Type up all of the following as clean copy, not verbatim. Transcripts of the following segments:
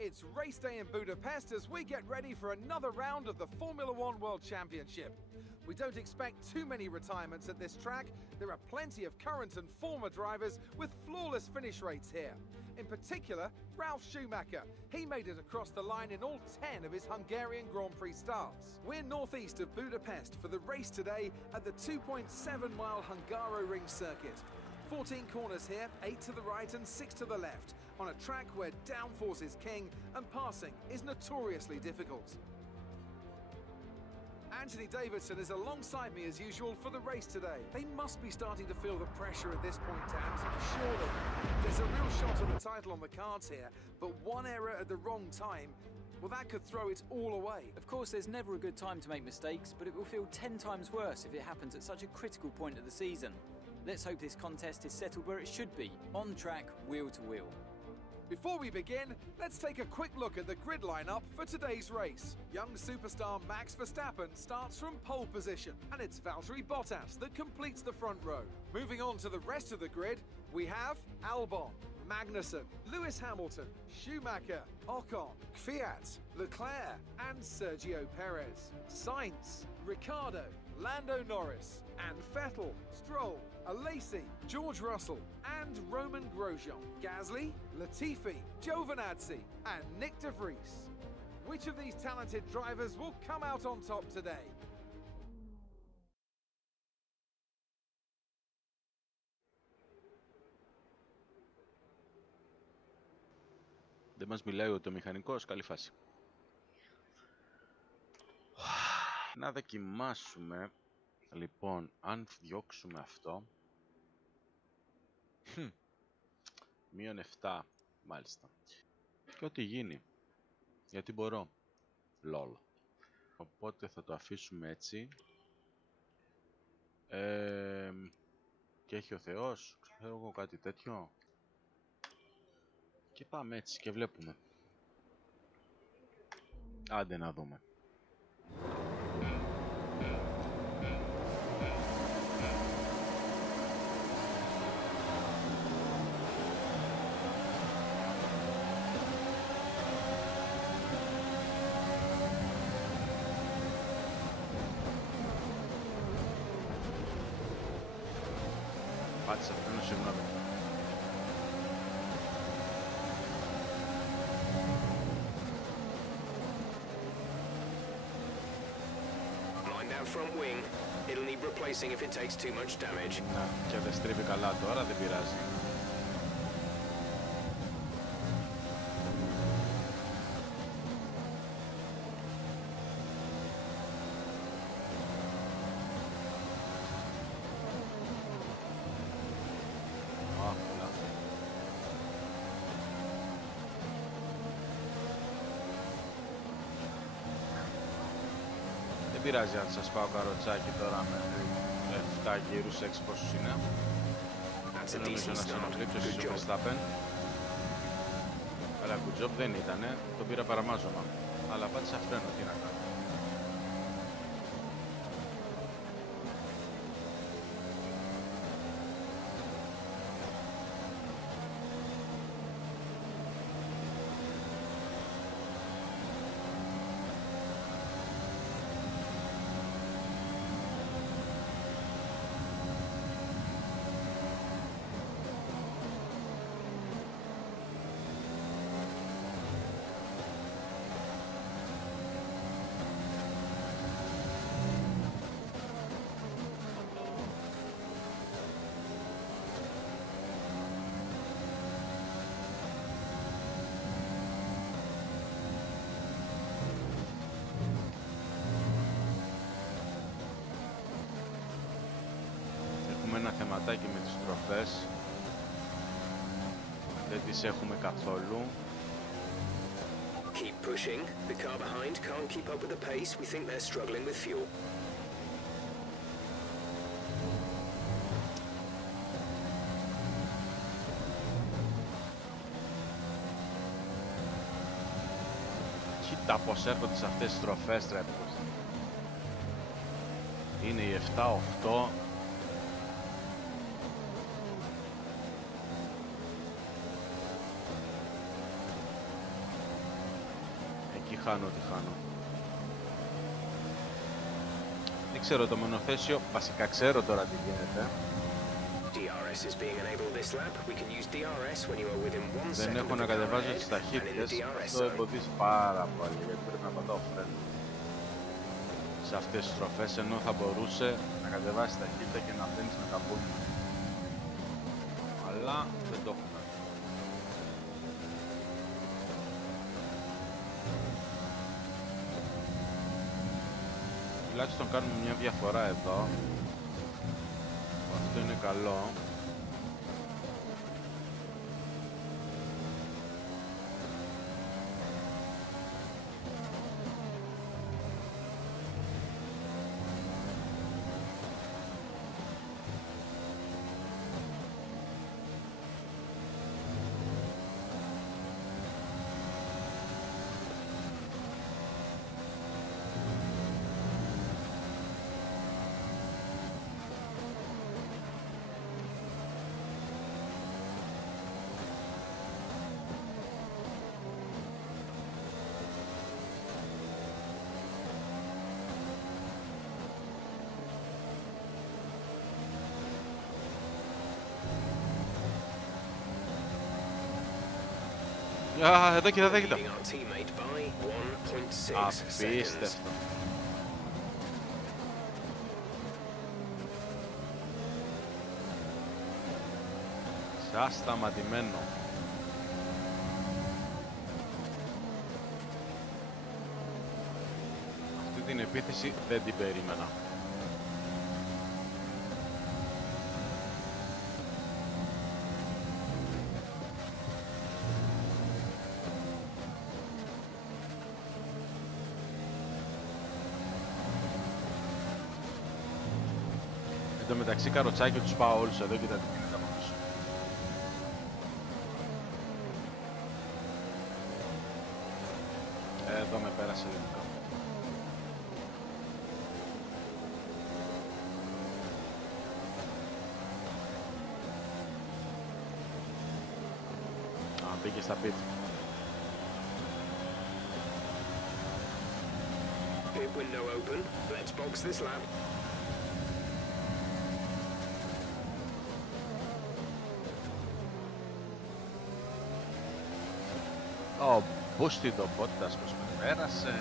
It's race day in Budapest as we get ready for another round of the Formula One World Championship. We don't expect too many retirements at this track. There are plenty of current and former drivers with flawless finish rates here. In particular, Ralf Schumacher. He made it across the line in all 10 of his Hungarian Grand Prix starts. We're northeast of Budapest for the race today at the 2.7-mile Hungaroring circuit. 14 corners here, 8 to the right and 6 to the left, on a track where downforce is king and passing is notoriously difficult. Anthony Davidson is alongside me as usual for the race today. They must be starting to feel the pressure at this point, Ant. Surely. There's a real shot at the title on the cards here, but one error at the wrong time, well, that could throw it all away. Of course, there's never a good time to make mistakes, but it will feel 10 times worse if it happens at such a critical point of the season. Let's hope this contest is settled where it should be, on track, wheel to wheel. Before we begin, let's take a quick look at the grid lineup for today's race. Young superstar Max Verstappen starts from pole position, and it's Valtteri Bottas that completes the front row. Moving on to the rest of the grid, we have Albon, Magnussen, Lewis Hamilton, Schumacher, Ocon, Kvyat, Leclerc and Sergio Perez, Sainz, Ricciardo, Lando Norris and Vettel, Stroll, Alesi, George Russell and Roman Grosjean, Gasly, Latifi, Giovinazzi and Nick de Vries. Which of these talented drivers will come out on top today? Δεν μας μιλάει ούτε ο μηχανικός, καλή φάση. Να δοκιμάσουμε. Λοιπόν, αν διώξουμε αυτό. Μείον 7, μάλιστα. Και ό,τι γίνει. Γιατί μπορώ. Λόλ. Οπότε θα το αφήσουμε έτσι. Και έχει ο Θεός. Ξέρω εγώ κάτι τέτοιο. Και πάμε έτσι και βλέπουμε. Άντε να δούμε. Πάτησα αυτό, συγγνώμη. Front wing. It'll need replacing if it takes too much damage. Να, και δεν στρίβει καλά τώρα, δεν πειράζει. Δεν πειράζει αν σας πάω καροτσάκι τώρα με 7 γύρους, 6 πόσους είναι. Δεν νομίζω να σε ενοχλήψω εσείς ο Verstappen. Αλλά good job δεν ήτανε, τον πήρα παραμάζωμα. Αλλά πάτησα φρένο, τι να κάνω. Ένα θεματάκι με τις στροφές. Δεν τις έχουμε καθόλου. Keep pushing. The car behind can't keep up with the pace. We think they're struggling with fuel. Κοίτα πως έρχονται σε αυτές τις στροφές, τρέπος. Είναι οι 7-8. ό,τι χάνω. Δεν ξέρω το μονοθέσιο, βασικά ξέρω τώρα τι γίνεται. Δεν έχω να κατεβάζω τις ταχύτητες, αυτό εμποδίζει πάρα πολύ, γιατί πρέπει να πατάω φρένο σε αυτές τις στροφές, ενώ θα μπορούσε να κατεβάσει ταχύτητα και να φρένεις με τα πόδια. Αλλά δεν το έχουμε. Τουλάχιστον κάνουμε μια διαφορά εδώ. Αυτό είναι καλό. Α, εδώ κοίτα, εδώ κοίτα. Απίστευτο. Σαν σταματημένο. Αυτή την επίθεση δεν την περίμενα. Εν τω μεταξύ καροτσάκι τους πάω όλους εδώ και τα δίνετε από πίσω. Εδώ με πέρασε λίγο. Α, μπήκε στα πίτσα. Pit window open. Let's box this lap. Ω, μπούστι το πότας πως με πέρασε.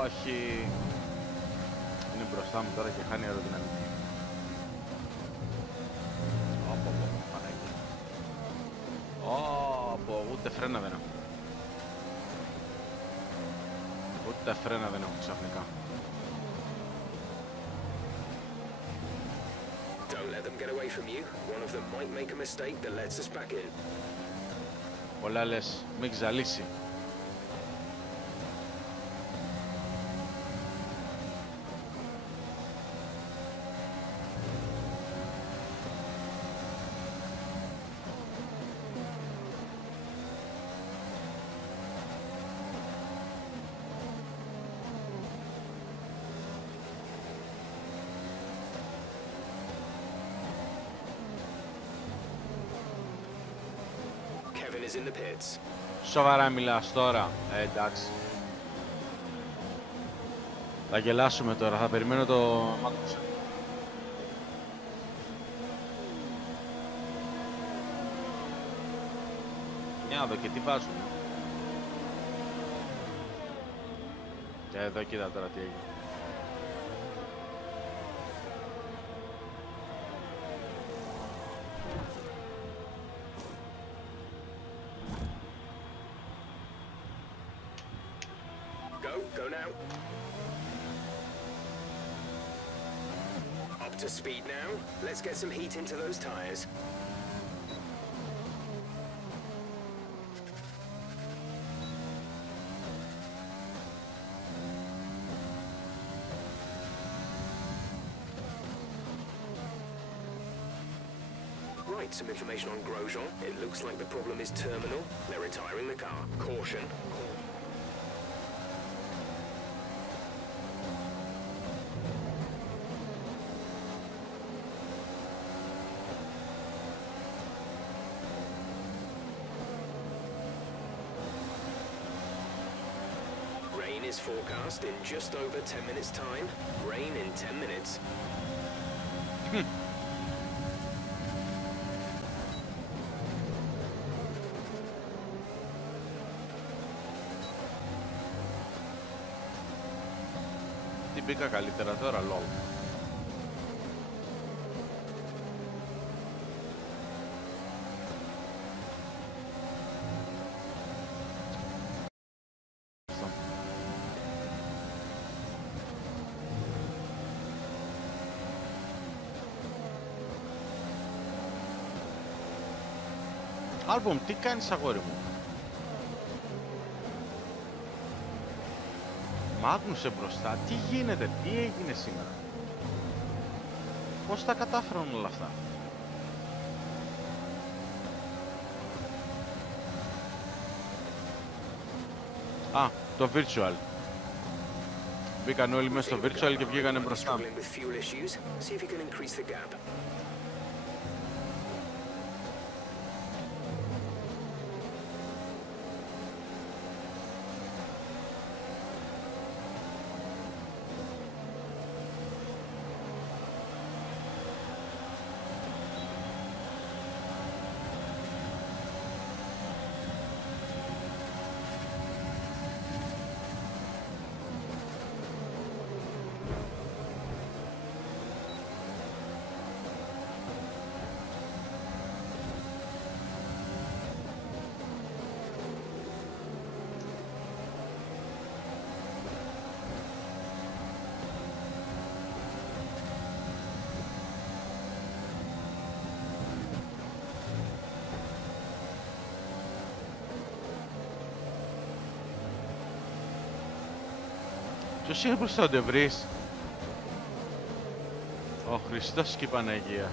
Όχι. Είναι μπροστά μου τώρα και χάνει αεροδυναμική. Όπο, Παναγία. Όπο, ούτε φρένα δεν έχω. Ούτε φρένα δεν έχω ξαφνικά. Get away from you. One of them might make a mistake that lets us back in. Πολλά λες, μην ξαλίσει. Is in the pits. Σοβαρά μιλάς τώρα. Εντάξει. Θα γελάσουμε τώρα. Θα περιμένω το μάτωξε. Μια εδώ και τι βάζουμε. Και εδώ κοίτα τώρα τι έγινε. Go now. Up to speed now. Let's get some heat into those tires. Right, some information on Grosjean. It looks like the problem is terminal. They're retiring the car. Caution. is forecast in just over 10 minutes time. Rain in 10 minutes. Τι μπήκα καλύτερα τώρα, lol. Άλμπομ, τι κάνεις αγόρι μου? Μ' άγνωσε μπροστά, τι γίνεται, τι έγινε σήμερα? Πώς τα κατάφεραν όλα αυτά? Α, το virtual. Μπήκαν όλοι μέσα στο virtual και βγήκανε μπροστά. Ποιος είναι μπροστά, τον βρεις? Ο Χριστός και η Παναγία.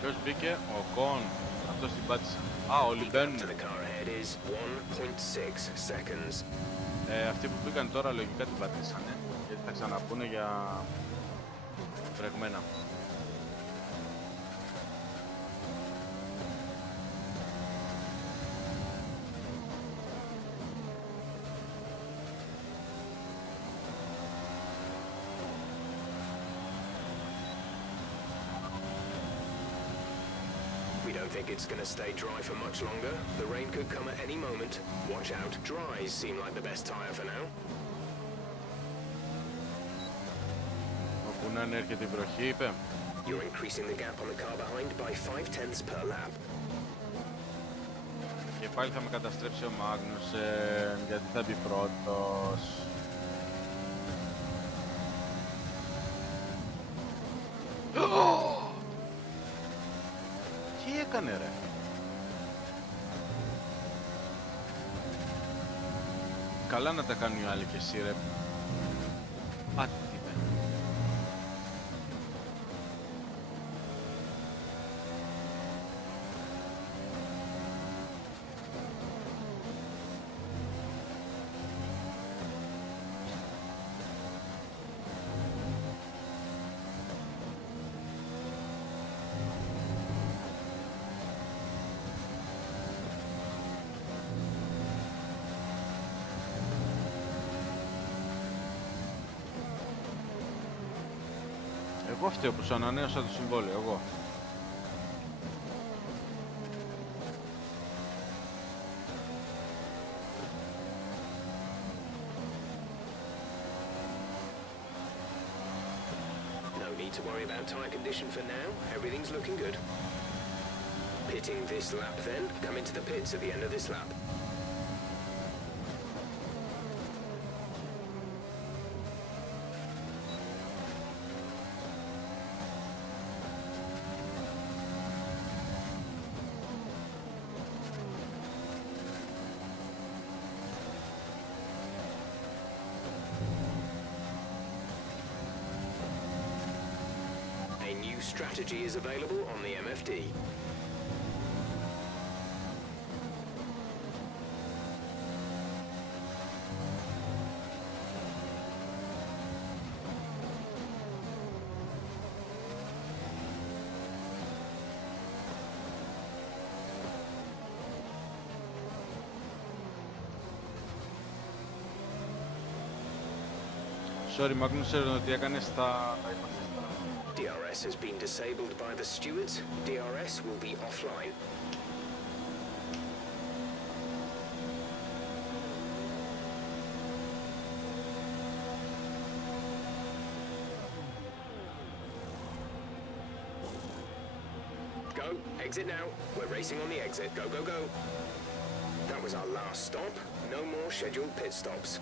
Ποιος μπήκε? Ο Κον. Αυτός την πάτησε. Α, όλοι μπαίνουν. Αυτοί που μπήκαν τώρα λογικά την πατήσανε, γιατί θα ξαναπούνε για φρεγμένα. Think it's going to stay dry for much longer. The rain could come at any moment. Watch out. Dries seem like the best tire for now. Όπου να έρχεται η βροχή, είπε. You're increasing the gap on the car behind by 5/10 per lap. Και πάλι θα με καταστρέψει ο Μάγνουσεν, γιατί θα μπει πρώτος. Τι έκανε ρε? Καλά να τα κάνουν οι άλλοι και εσύ ρε. Α, τι είπε. Εγώ φταίω που σου ανανέωσα το συμβόλαιο, εγώ. No need to worry about tyre condition for now. Everything's looking good. Pitting this lap then. Come into the pits at the end of this lap. Strategy is available on the MFD. Sorry, Magnus, ότι έκανες τα DRS has been disabled by the stewards. DRS will be offline. Go, exit now. We're racing on the exit. Go, go, go. That was our last stop. No more scheduled pit stops.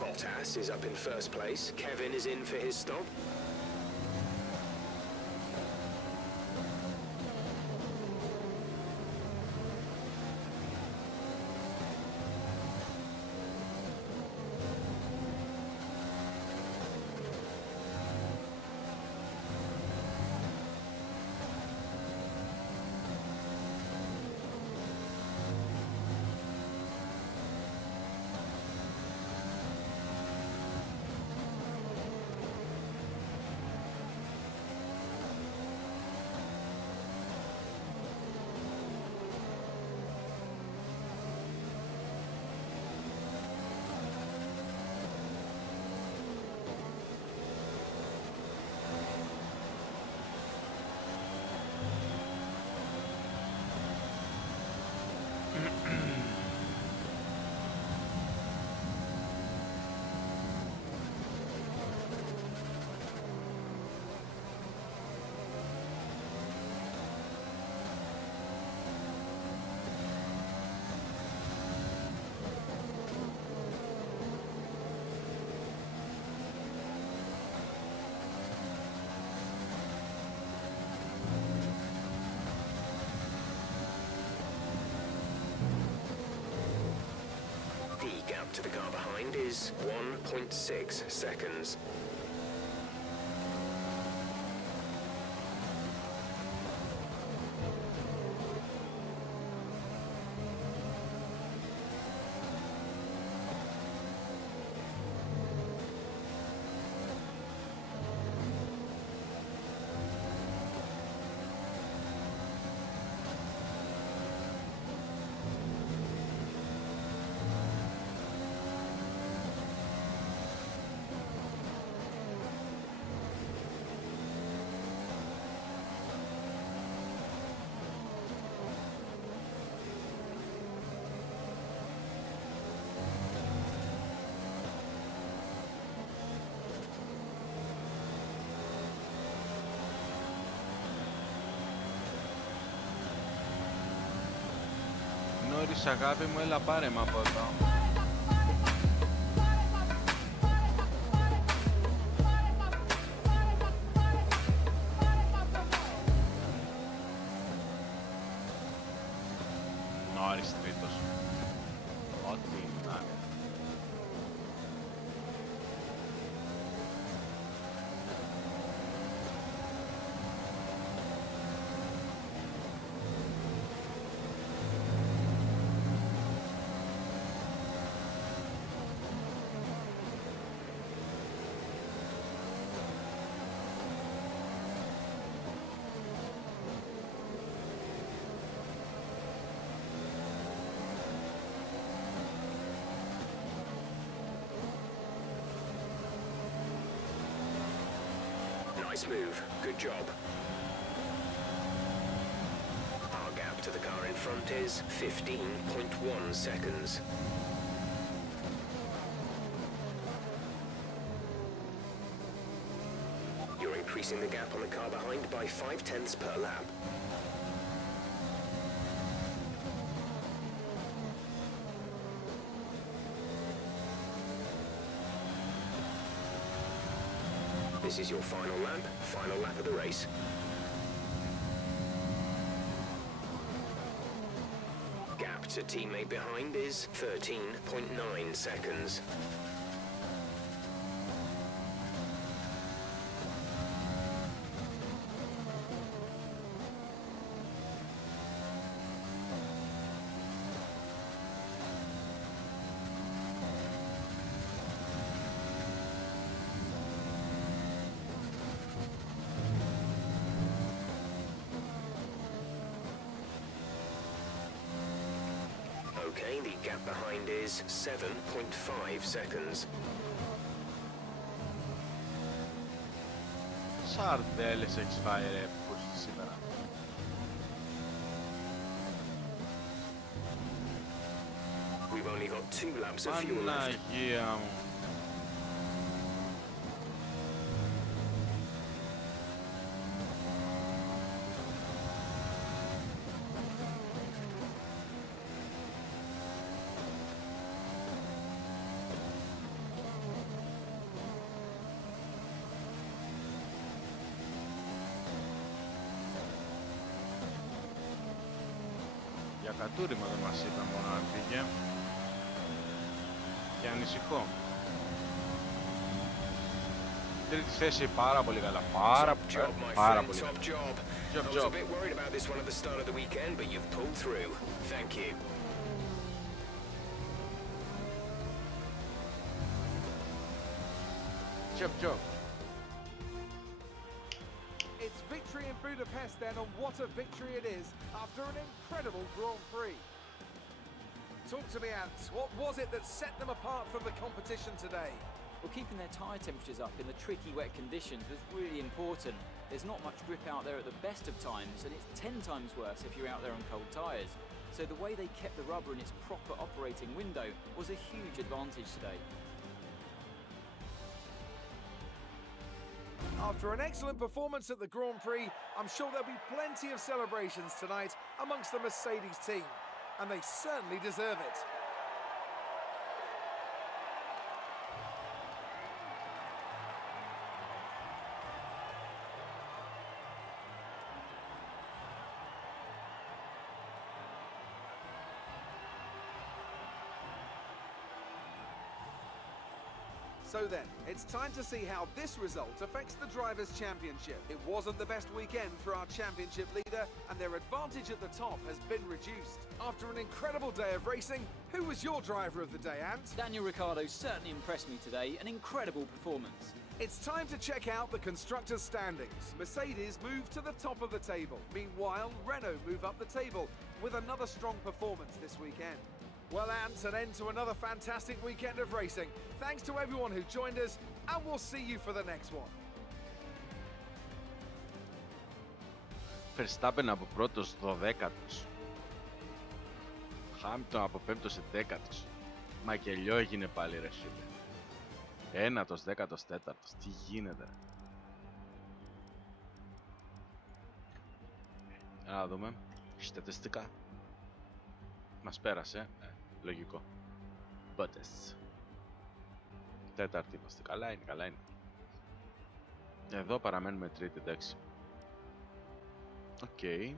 Bottas is up in first place. Kevin is in for his stop. To the car behind is 1.6 seconds. Νόρις, αγάπη μου, έλα πάρε με από εδώ. Νόρις τρίτος. Ό,τι να είναι. Nice move. Good job. Our gap to the car in front is 15.1 seconds. You're increasing the gap on the car behind by 0.5 per lap. This is your final lap of the race. Gap to teammate behind is 13.9 seconds. Okay, the gap behind is 7.5 seconds. Σαρδέλες έχεις φάει ρε που σήμερα. We've only got 2 laps of fuel left. Παναγία μου. Για κατούριμα δεν μας είπα μόνο αν πήγε. Και ανησυχώ. Τρίτη θέση πάρα πολύ καλά. Πάρα πολύ καλά. I was a bit worried about this one at the start of the weekend, but you've pulled through. Thank you. Job. It's victory in Budapest then, and what a victory it is after an incredible Grand Prix. Talk to me, Ant. What was it that set them apart from the competition today? Well, keeping their tyre temperatures up in the tricky wet conditions was really important. There's not much grip out there at the best of times, and it's 10 times worse if you're out there on cold tyres. So the way they kept the rubber in its proper operating window was a huge advantage today. After an excellent performance at the Grand Prix, I'm sure there'll be plenty of celebrations tonight amongst the Mercedes team, and they certainly deserve it. So then, it's time to see how this result affects the Drivers' Championship. It wasn't the best weekend for our championship leader, and their advantage at the top has been reduced. After an incredible day of racing, who was your driver of the day, Ant? Daniel Ricciardo certainly impressed me today, an incredible performance. It's time to check out the constructors' standings. Mercedes move to the top of the table. Meanwhile, Renault move up the table with another strong performance this weekend. Well, Ant, an end to another fantastic weekend of racing. Thanks to everyone who joined us, and we'll see you for the next one. Verstappen από πρώτος 12ος. Χάμιλτον από 5ος 11ος. Μακελιό έγινε πάλι ρε φίλε. Ένατος 14ος. Τι γίνεται. Να δούμε. Στατιστικά. Μας πέρασε. Λογικό. Μπότες. Τέταρτη είμαστε. Καλά είναι. Εδώ παραμένουμε τρίτη, εντάξει. Okay.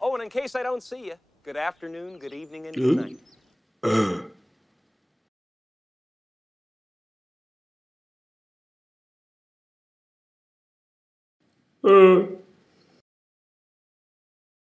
Oh, and in case I don't see you, good afternoon, good evening, and good night.